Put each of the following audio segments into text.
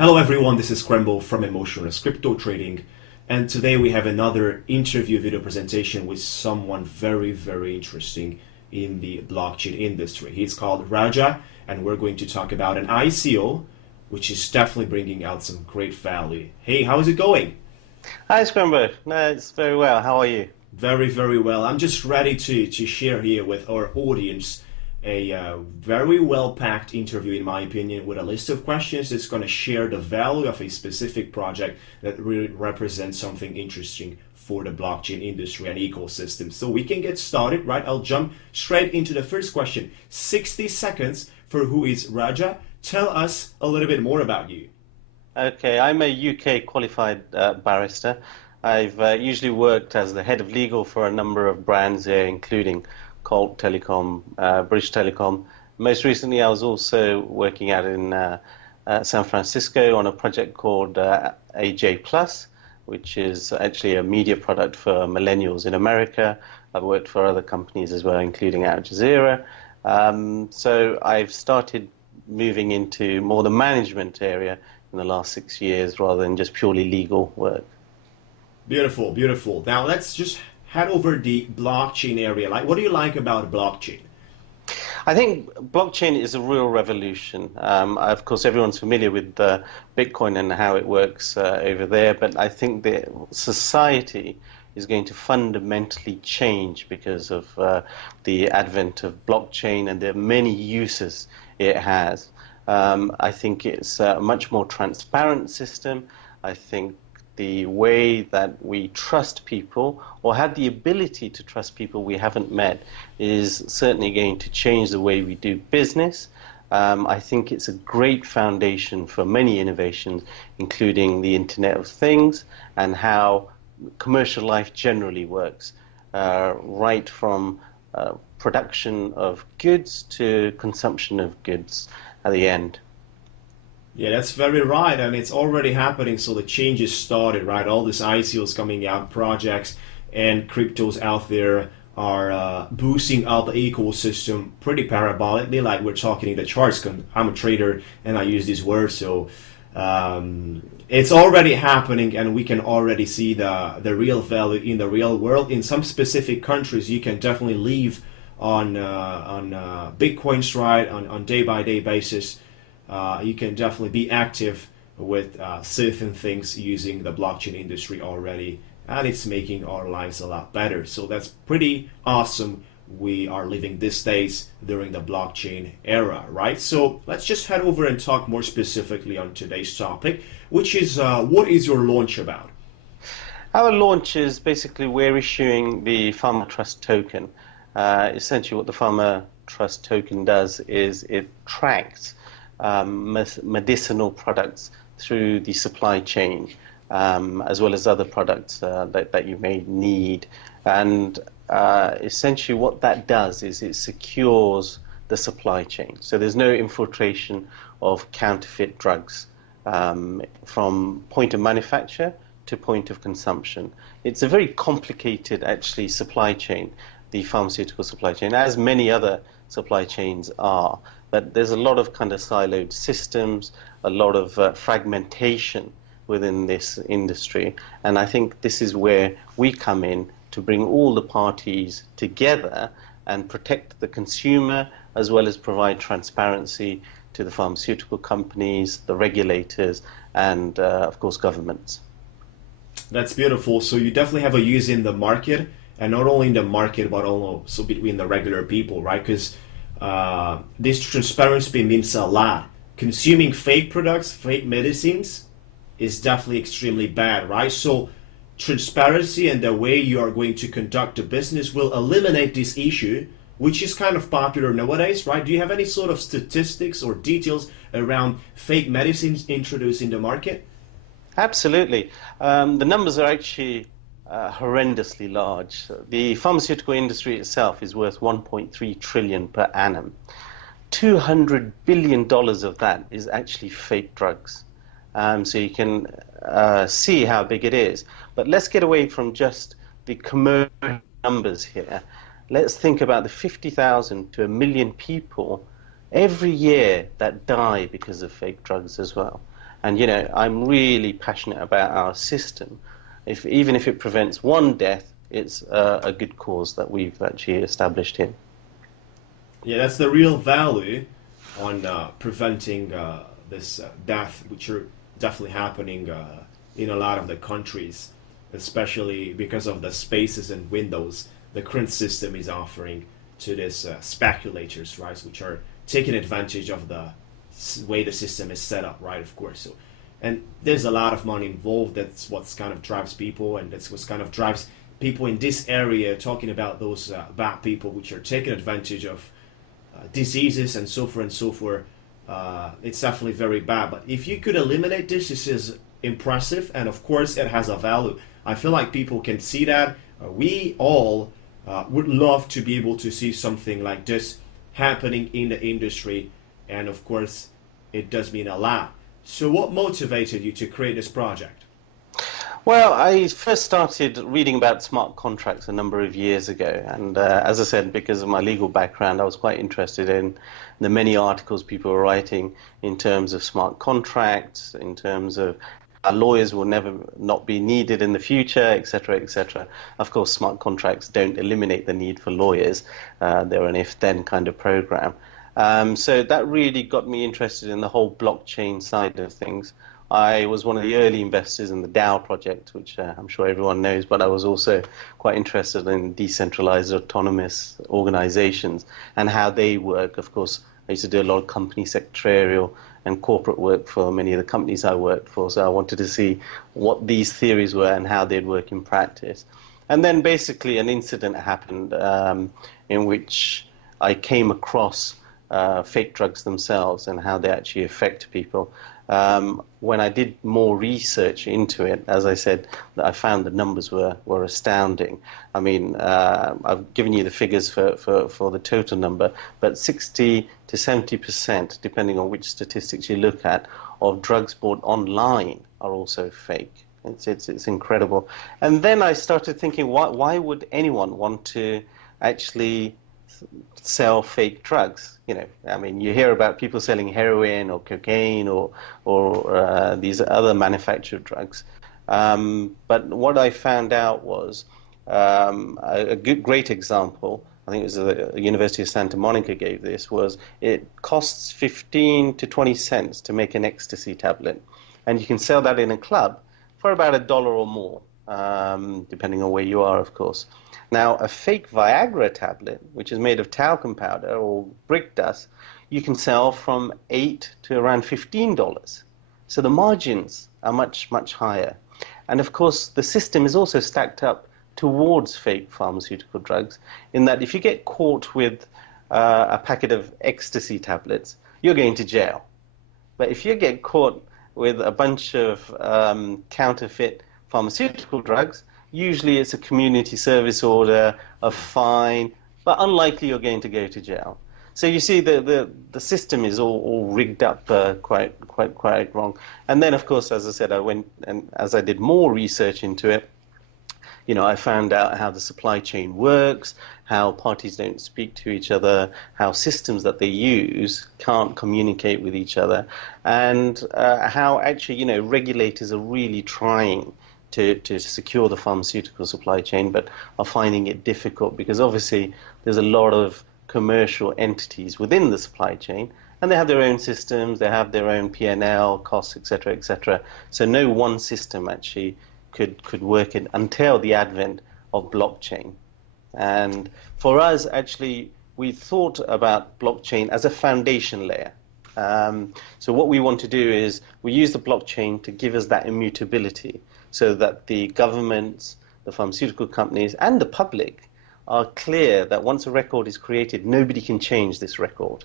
Hello everyone, this is Scramble from Emotionless Crypto Trading, and today we have another interview video presentation with someone very interesting in the blockchain industry. He's called Raja, and we're going to talk about an ICO which is definitely bringing out some great value. Hey, how's it going? Hi, Scramble. No, it's very well. How are you? Very well. I'm just ready to share here with our audience a very well packed interview, in my opinion, with a list of questions that's going to share the value of a specific project that really represents something interesting for the blockchain industry and ecosystem. So we can get started, right? I'll jump straight into the first question. 60 seconds for who is Raja. Tell us a little bit more about you. Okay, I'm a UK qualified barrister. I've usually worked as the head of legal for a number of brands here, including Colt Telecom, British Telecom. Most recently, I was also working out in San Francisco on a project called AJ Plus, which is actually a media product for millennials in America. I've worked for other companies as well, including Al Jazeera. So I've started moving into more the management area in the last 6 years rather than just purely legal work. Beautiful. Now let's just head over the blockchain area. Like, what do you like about blockchain? I think blockchain is a real revolution. Of course, everyone's familiar with Bitcoin and how it works over there, but I think that society is going to fundamentally change because of the advent of blockchain and the many uses it has. I think it's a much more transparent system. I think the way that we trust people or have the ability to trust people we haven't met is certainly going to change the way we do business. I think it's a great foundation for many innovations, including the Internet of Things and how commercial life generally works, right from production of goods to consumption of goods at the end. Yeah, that's very right, and it's already happening. So the changes started, right? All these ICOs coming out, projects and cryptos out there are boosting up the ecosystem pretty parabolically. Like we're talking in the charts. I'm a trader and I use these words, so it's already happening, and we can already see the real value in the real world. In some specific countries, you can definitely live on Bitcoins, right? On day by day basis. You can definitely be active with certain things using the blockchain industry already, and it's making our lives a lot better. So that's pretty awesome. We are living these days during the blockchain era, right? So let's just head over and talk more specifically on today's topic, which is what is your launch about? Our launch is basically we're issuing the FarmaTrust token. Essentially what the FarmaTrust token does is it tracks medicinal products through the supply chain, as well as other products that you may need. And essentially what that does is it secures the supply chain. So there's no infiltration of counterfeit drugs from point of manufacture to point of consumption. It's a very complicated, actually, supply chain, the pharmaceutical supply chain, as many other supply chains are. But there's a lot of kind of siloed systems, a lot of fragmentation within this industry. And I think this is where we come in to bring all the parties together and protect the consumer, as well as provide transparency to the pharmaceutical companies, the regulators, and of course, governments. That's beautiful. So you definitely have a use in the market, and not only in the market, but also between the regular people, right? Because this transparency means a lot. Consuming fake products, fake medicines is definitely extremely bad, right? So transparency and the way you are going to conduct a business will eliminate this issue, which is kind of popular nowadays, right? Do you have any sort of statistics or details around fake medicines introduced in the market? Absolutely. The numbers are actually horrendously large. The pharmaceutical industry itself is worth 1.3 trillion per annum. $200 billion of that is actually fake drugs. So you can see how big it is. But let's get away from just the commercial numbers here. Let's think about the 50,000 to 1 million people every year that die because of fake drugs as well. And I'm really passionate about our system. Even if it prevents one death, it's a good cause that we've actually established here. Yeah, that's the real value on preventing this death, which are definitely happening in a lot of the countries, especially because of the spaces and windows the current system is offering to these speculators, right, which are taking advantage of the way the system is set up, right, of course. So, and there's a lot of money involved. That's what's kind of drives people, and that's what kind of drives people in this area talking about those bad people which are taking advantage of diseases and so forth and so forth. It's definitely very bad. But if you could eliminate this, this is impressive, and of course, it has a value. I feel like people can see that. We all would love to be able to see something like this happening in the industry, and of course, it does mean a lot. So, what motivated you to create this project? Well, I first started reading about smart contracts a number of years ago, and as I said, because of my legal background, I was quite interested in the many articles people were writing in terms of smart contracts, in terms of lawyers will never not be needed in the future, etc., etc. Of course, smart contracts don't eliminate the need for lawyers. They're an if-then kind of program. So that really got me interested in the whole blockchain side of things. I was one of the early investors in the DAO project, which I'm sure everyone knows, but I was also quite interested in decentralized autonomous organizations and how they work. Of course, I used to do a lot of company secretarial and corporate work for many of the companies I worked for, so I wanted to see what these theories were and how they'd work in practice. And then basically an incident happened in which I came across fake drugs themselves and how they actually affect people. When I did more research into it, as I said, I found the numbers were astounding. I mean, I've given you the figures for the total number, but 60 to 70%, depending on which statistics you look at, of drugs bought online are also fake. It's incredible. And then I started thinking, why would anyone want to actually sell fake drugs? I mean, you hear about people selling heroin or cocaine or these other manufactured drugs. But what I found out was a great example. I think it was the University of Santa Monica gave this, was it costs 15 to 20 cents to make an ecstasy tablet, and you can sell that in a club for about $1 or more, depending on where you are, of course. Now, a fake Viagra tablet, which is made of talcum powder or brick dust, you can sell from $8 to around $15. So the margins are much, much higher. And of course, the system is also stacked up towards fake pharmaceutical drugs, in that if you get caught with a packet of ecstasy tablets, you're going to jail. But if you get caught with a bunch of counterfeit pharmaceutical drugs, usually it's a community service order, a fine, but unlikely you're going to go to jail. So you see, the system is all rigged up quite wrong. And then, of course, as I said, I went and as I did more research into it, I found out how the supply chain works, how parties don't speak to each other, how systems that they use can't communicate with each other, and how actually, regulators are really trying to secure the pharmaceutical supply chain, but are finding it difficult because obviously there's a lot of commercial entities within the supply chain, and they have their own systems, they have their own P&L costs, etc., etc. So no one system actually could work in until the advent of blockchain. And for us, actually, we thought about blockchain as a foundation layer. So what we want to do is we use the blockchain to give us that immutability so that the governments, the pharmaceutical companies, and the public are clear that once a record is created, nobody can change this record.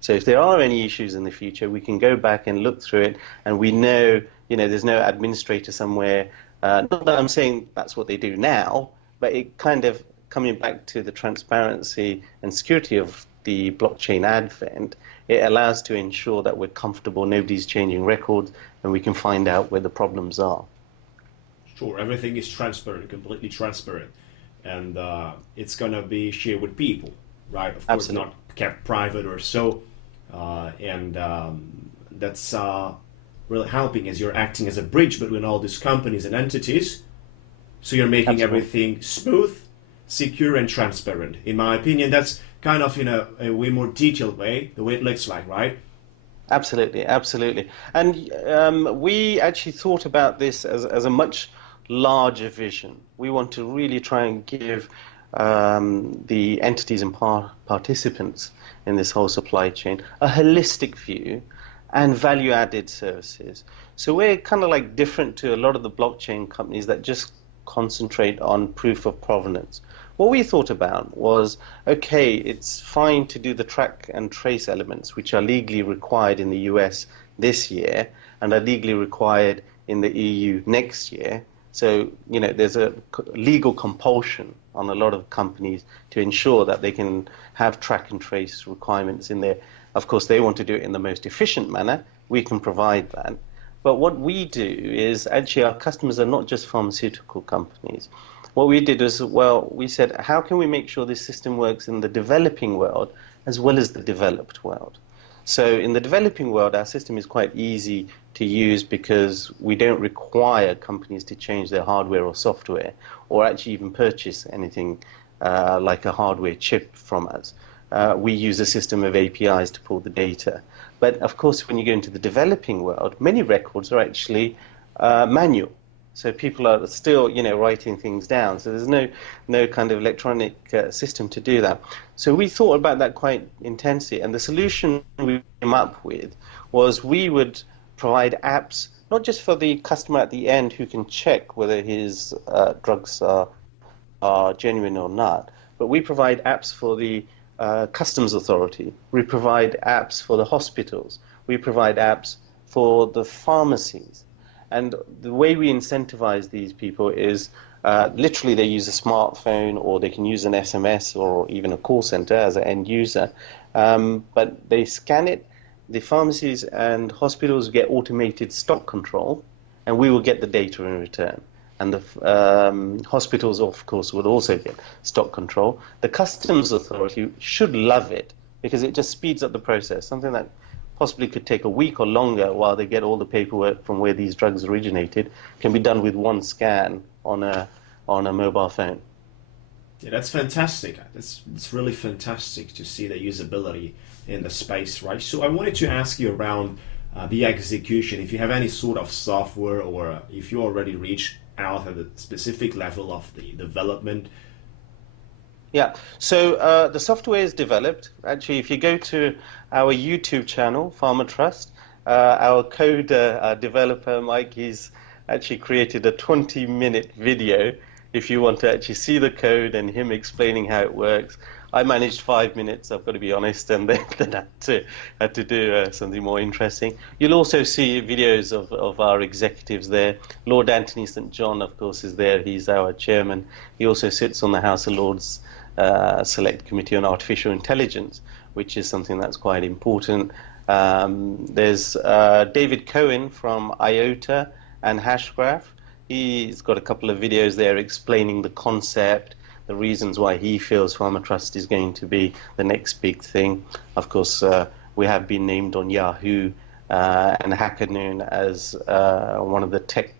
So if there are any issues in the future, we can go back and look through it, and we know, there's no administrator somewhere. Not that I'm saying that's what they do now, but it kind of coming back to the transparency and security of the blockchain advent, it allows to ensure that we're comfortable, nobody's changing records, and we can find out where the problems are. Sure, everything is transparent, completely transparent, and it's gonna be shared with people, right? Of course, Absolutely. not kept private or so, and that's really helping as you're acting as a bridge between all these companies and entities. So you're making Absolutely. everything smooth, secure, and transparent. In my opinion, that's kind of in a way more detailed way, the way it looks like, right? Absolutely, absolutely. And we actually thought about this as a much larger vision. We want to really try and give the entities and participants in this whole supply chain a holistic view and value-added services. So we're kind of like different to a lot of the blockchain companies that just concentrate on proof of provenance. What we thought about was, okay, it's fine to do the track and trace elements, which are legally required in the US this year and are legally required in the EU next year. So, there's a legal compulsion on a lot of companies to ensure that they can have track and trace requirements in there. Of course, they want to do it in the most efficient manner. We can provide that. But what we do is actually our customers are not just pharmaceutical companies. What we did is, well, we said, how can we make sure this system works in the developing world as well as the developed world? So in the developing world, our system is quite easy to use because we don't require companies to change their hardware or software or actually even purchase anything like a hardware chip from us. We use a system of APIs to pull the data. But of course, when you go into the developing world, many records are actually manual. So people are still, writing things down. So there's no kind of electronic system to do that. So we thought about that quite intensely. And the solution we came up with was we would provide apps, not just for the customer at the end who can check whether his drugs are genuine or not, but we provide apps for the customs authority. We provide apps for the hospitals. We provide apps for the pharmacies. And the way we incentivize these people is literally they use a smartphone or they can use an SMS or even a call center as an end user. But they scan it. The pharmacies and hospitals get automated stock control, and we will get the data in return. And the hospitals, of course, would also get stock control. The customs authority should love it because it just speeds up the process, something that possibly could take a week or longer while they get all the paperwork from where these drugs originated, can be done with one scan on a mobile phone. Yeah, that's fantastic. It's really fantastic to see the usability in the space, right? So I wanted to ask you around the execution, if you have any sort of software or if you already reached out at a specific level of the development. Yeah, so the software is developed. Actually, if you go to our YouTube channel, FarmaTrust, our code developer, Mike, he's actually created a 20-minute video if you want to actually see the code and him explaining how it works. I managed 5 minutes, I've got to be honest, and then had to do something more interesting. You'll also see videos of our executives there. Lord Anthony St. John, of course, is there. He's our chairman. He also sits on the House of Lords Select Committee on Artificial Intelligence, which is something that's quite important. There's David Cohen from IOTA and Hashgraph. He's got a couple of videos there explaining the concept, the reasons why he feels FarmaTrust is going to be the next big thing. Of course, we have been named on Yahoo and HackerNoon as one of the tech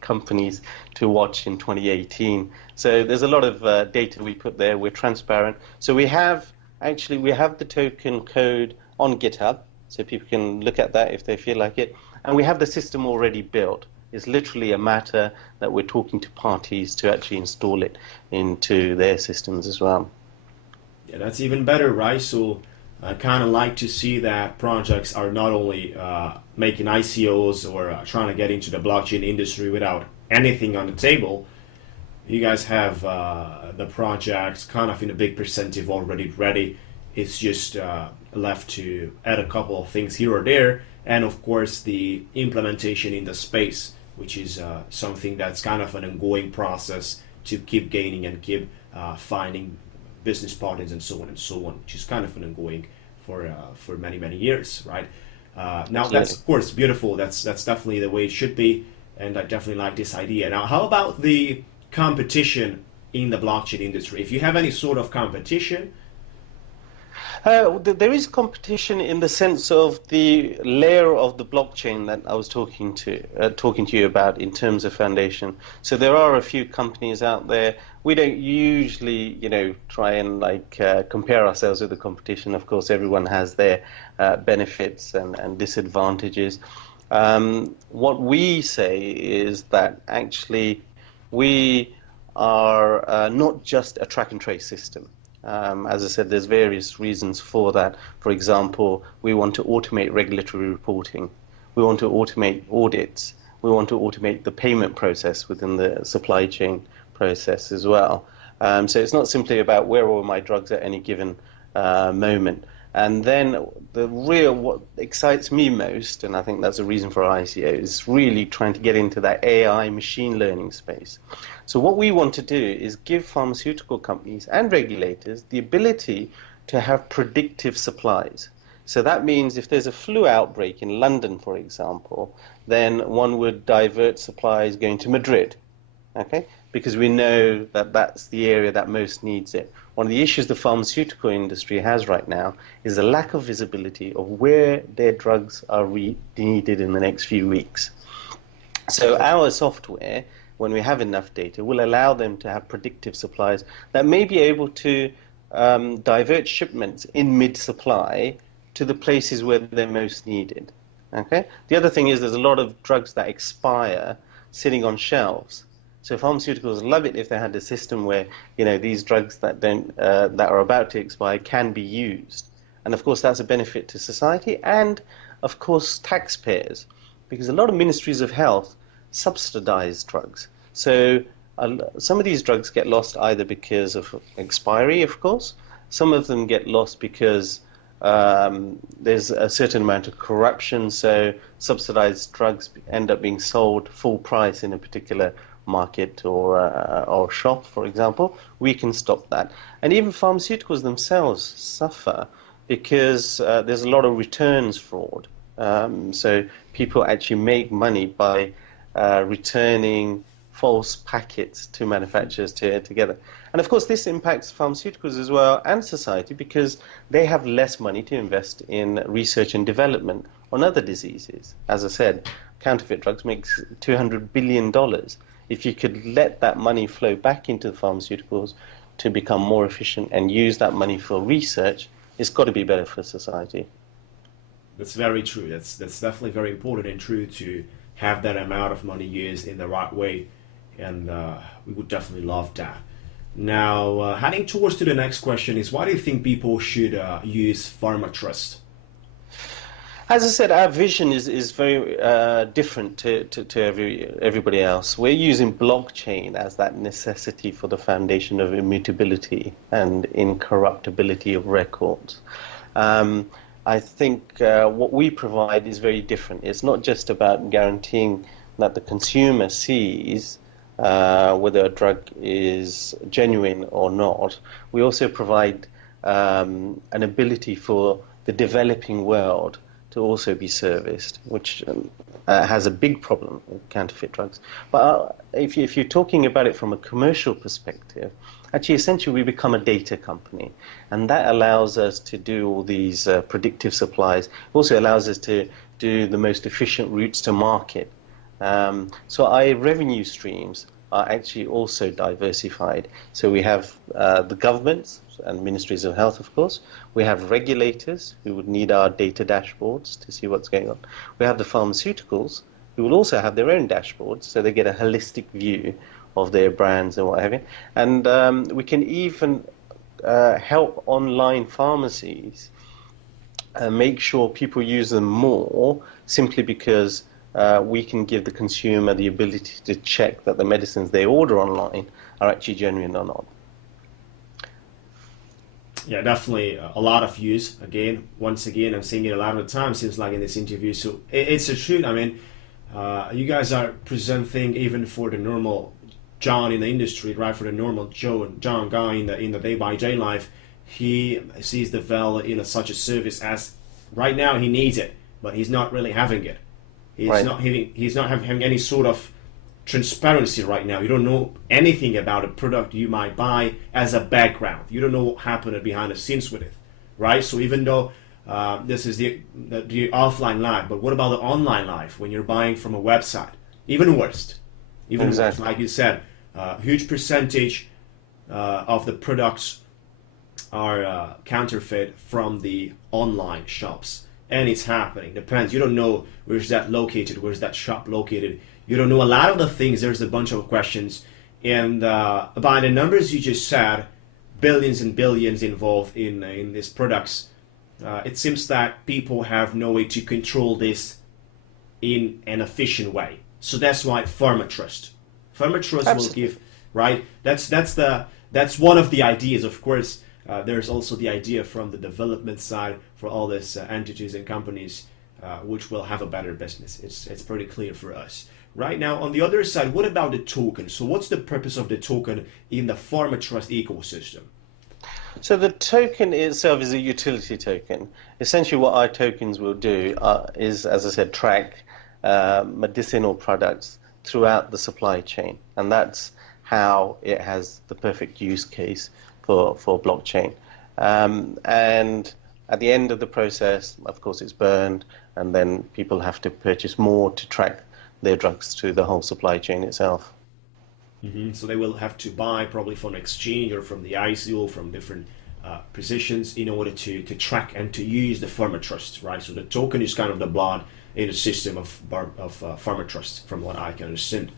companies to watch in 2018. So there's a lot of data we put there. We're transparent. So we have the token code on GitHub, so people can look at that if they feel like it. And we have the system already built. It's literally a matter that we're talking to parties to actually install it into their systems as well. Yeah, that's even better, right? So I kind of like to see that projects are not only making ICOs or trying to get into the blockchain industry without anything on the table. You guys have the projects kind of in a big percentage already ready. It's just left to add a couple of things here or there. And of course, the implementation in the space, which is something that's kind of an ongoing process to keep gaining and keep finding business partners and so on, which is kind of an ongoing for many years, right? Now that's of course beautiful. That's definitely the way it should be, and I definitely like this idea. Now, how about the competition in the blockchain industry? If you have any sort of competition. There is competition in the sense of the layer of the blockchain that I was talking to you about in terms of foundation. So there are a few companies out there. We don't usually, try and compare ourselves with the competition. Of course, everyone has their benefits and disadvantages. What we say is that actually we are not just a track and trace system. As I said, there's various reasons for that. For example, we want to automate regulatory reporting. We want to automate audits. We want to automate the payment process within the supply chain process as well. So it's not simply about where are my drugs at any given moment. And then what excites me most, and I think that's a reason for ICO, is really trying to get into that AI machine learning space. So what we want to do is give pharmaceutical companies and regulators the ability to have predictive supplies. So that means if there's a flu outbreak in London, for example, then one would divert supplies going to Madrid, okay? Because we know that that's the area that most needs it. One of the issues the pharmaceutical industry has right now is the lack of visibility of where their drugs are needed in the next few weeks. So our software, when we have enough data, will allow them to have predictive supplies that may be able to divert shipments in mid-supply to the places where they're most needed. Okay? The other thing is there's a lot of drugs that expire sitting on shelves. So pharmaceuticals love it if they had a system where these drugs that are about to expire can be used, and of course that's a benefit to society and of course taxpayers, because a lot of ministries of health subsidize drugs. So some of these drugs get lost either because of expiry, of course. Some of them get lost because there's a certain amount of corruption. So subsidized drugs end up being sold full price in a particular market or shop, for example. We can stop that. And even pharmaceuticals themselves suffer because there's a lot of returns fraud. So people actually make money by returning false packets to manufacturers together. And of course this impacts pharmaceuticals as well and society because they have less money to invest in research and development on other diseases. As I said, counterfeit drugs makes $200 billion. If you could let that money flow back into the pharmaceuticals to become more efficient and use that money for research, it's got to be better for society. That's very true. That's definitely very important and true to have that amount of money used in the right way, and we would definitely love that. Now, heading towards to the next question is, why do you think people should use FarmaTrust? As I said, our vision is very different to everybody else. We're using blockchain as that necessity for the foundation of immutability and incorruptibility of records. I think what we provide is very different. It's not just about guaranteeing that the consumer sees whether a drug is genuine or not. We also provide an ability for the developing world to also be serviced, which has a big problem with counterfeit drugs. But if you're talking about it from a commercial perspective, actually essentially we become a data company, and that allows us to do all these predictive supplies. It also allows us to do the most efficient routes to market. So our revenue streams are actually also diversified. So we have the governments and ministries of health, of course. We have regulators who would need our data dashboards to see what's going on. We have the pharmaceuticals who will also have their own dashboards, so they get a holistic view of their brands and what have you. And we can even help online pharmacies make sure people use them more, simply because we can give the consumer the ability to check that the medicines they order online are actually genuine or not. Yeah, definitely a lot of use. Once again, I'm saying it a lot of the time, seems like in this interview. So it's the truth. I mean, you guys are presenting even for the normal John in the industry, right? For the normal John guy in the day-by-day life, he sees the value in such a service as right now he needs it, but he's not really having it. He's not having any sort of transparency right now. You don't know anything about a product you might buy as a background. You don't know what happened behind the scenes with it, right? So even though this is the offline life, but what about the online life when you're buying from a website? Even worse, even worse. Exactly. Like you said, huge percentage of the products are counterfeit from the online shops, and it's happening. Depends. You don't know where's that located, where's that shop located. You don't know a lot of the things. There's a bunch of questions, and by the numbers you just said, billions and billions involved in these products. It seems that people have no way to control this in an efficient way. So that's why FarmaTrust. FarmaTrust will Absolutely. give, right? That's one of the ideas. Of course, there's also the idea from the development side for all these entities and companies which will have a better business. It's pretty clear for us. Right now, on the other side, what about the token? So what's the purpose of the token in the FarmaTrust ecosystem? So the token itself is a utility token. Essentially, what our tokens will do is, as I said, track medicinal products throughout the supply chain, and that's how it has the perfect use case for blockchain. And at the end of the process, of course, it's burned, and then people have to purchase more to track their drugs through the whole supply chain itself. So they will have to buy probably from exchange or from the ICO, from different positions in order to track and to use the FarmaTrust, right? So the token is kind of the blood in the system of FarmaTrust, from what I can understand.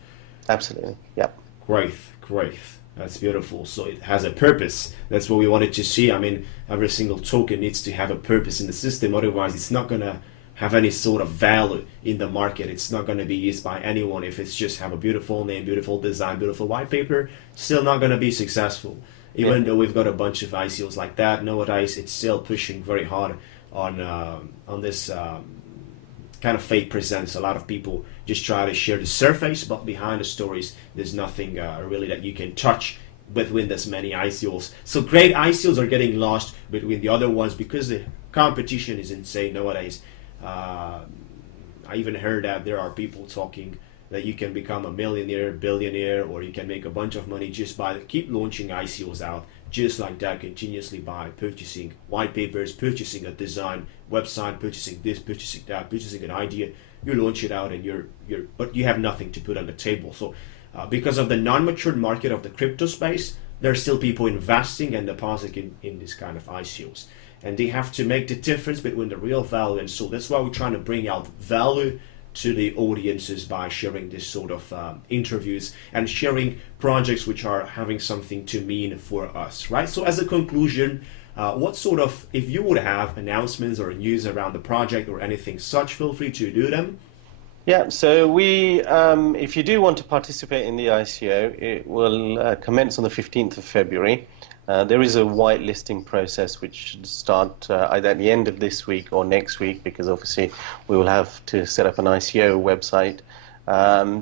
Absolutely. Yep. Great, great. That's beautiful. So it has a purpose. That's what we wanted to see. I mean, every single token needs to have a purpose in the system. Otherwise, it's not gonna have any sort of value in the market. It's not gonna be used by anyone if it's just have a beautiful name, beautiful design, beautiful white paper. Still not gonna be successful. Yeah. Even though we've got a bunch of ICOs like that nowadays, it's still pushing very hard on this kind of fake presence. A lot of people just try to share the surface, but behind the stories, there's nothing really that you can touch between this many ICOs. So great ICOs are getting lost between the other ones because the competition is insane nowadays. I even heard that there are people talking that you can become a millionaire, billionaire, or you can make a bunch of money just by keep launching ICOs out, just like that, continuously by purchasing white papers, purchasing a design website, purchasing this, purchasing that, purchasing an idea. You launch it out, and but you have nothing to put on the table. So, because of the non-matured market of the crypto space, there are still people investing and depositing in this kind of ICOs, and they have to make the difference between the real value. And so that's why we're trying to bring out value to the audiences by sharing this sort of interviews and sharing projects which are having something to mean for us, right? So as a conclusion, what sort of, if you would have announcements or news around the project or anything such, feel free to do them. Yeah, so if you do want to participate in the ICO, it will commence on the 15th of February. There is a whitelisting process which should start either at the end of this week or next week, because obviously we will have to set up an ICO website.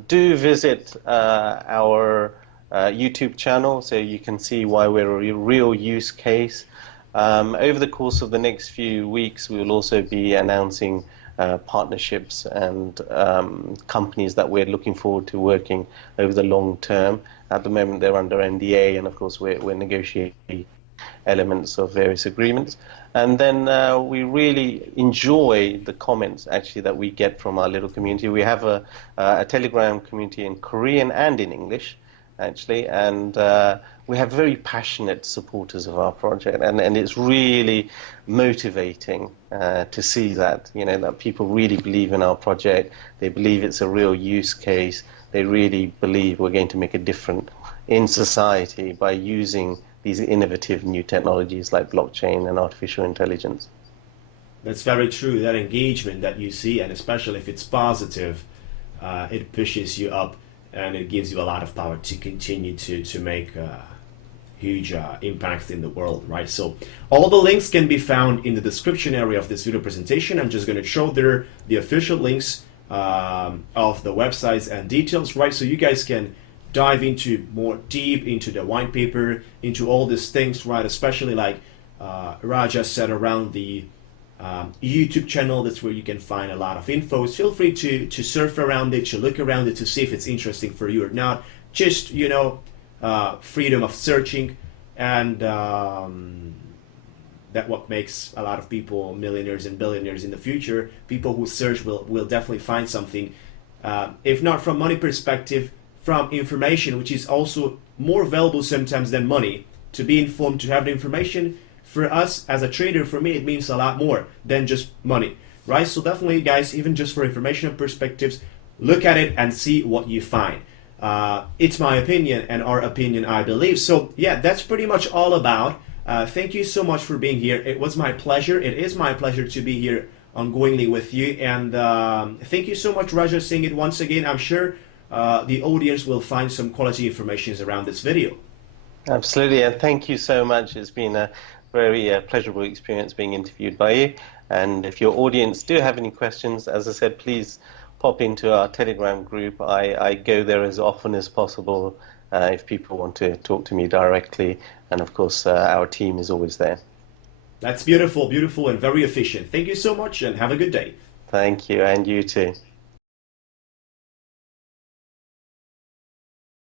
Do visit our YouTube channel so you can see why we're a real use case. Over the course of the next few weeks, we will also be announcing partnerships and companies that we're looking forward to working over the long term. At the moment, they're under NDA, and of course, we're negotiating elements of various agreements. And then we really enjoy the comments actually that we get from our little community. We have a Telegram community in Korean and in English, actually, and we have very passionate supporters of our project, and it's really motivating to see that, that people really believe in our project. They believe it's a real use case. They really believe we're going to make a difference in society by using these innovative new technologies like blockchain and artificial intelligence. That's very true. That engagement that you see, and especially if it's positive, it pushes you up and it gives you a lot of power to continue to make huge impact in the world, right? So all the links can be found in the description area of this video presentation. I'm just going to show there the official links of the websites and details, right? So you guys can dive into more deep into the white paper, into all these things, right? Especially like Raja said around the YouTube channel. That's where you can find a lot of info. Feel free to surf around it, to look around it, to see if it's interesting for you or not. Just, freedom of searching, and That what makes a lot of people millionaires and billionaires in the future. People who search will definitely find something, if not from money perspective, from information, which is also more valuable sometimes than money. To be informed, to have the information, for us as a trader, for me, it means a lot more than just money, right? So definitely, guys, even just for informational perspectives, look at it and see what you find. It's my opinion and our opinion, I believe. So yeah, that's pretty much all about. Thank you so much for being here. It was my pleasure. It is my pleasure to be here ongoingly with you. And thank you so much, Raja, saying it once again. I'm sure the audience will find some quality information around this video. Absolutely, and thank you so much. It's been a very pleasurable experience being interviewed by you. And if your audience do have any questions, as I said, please pop into our Telegram group. I go there as often as possible if people want to talk to me directly. And of course, our team is always there. That's beautiful, beautiful, and very efficient. Thank you so much, and have a good day. Thank you, and you too.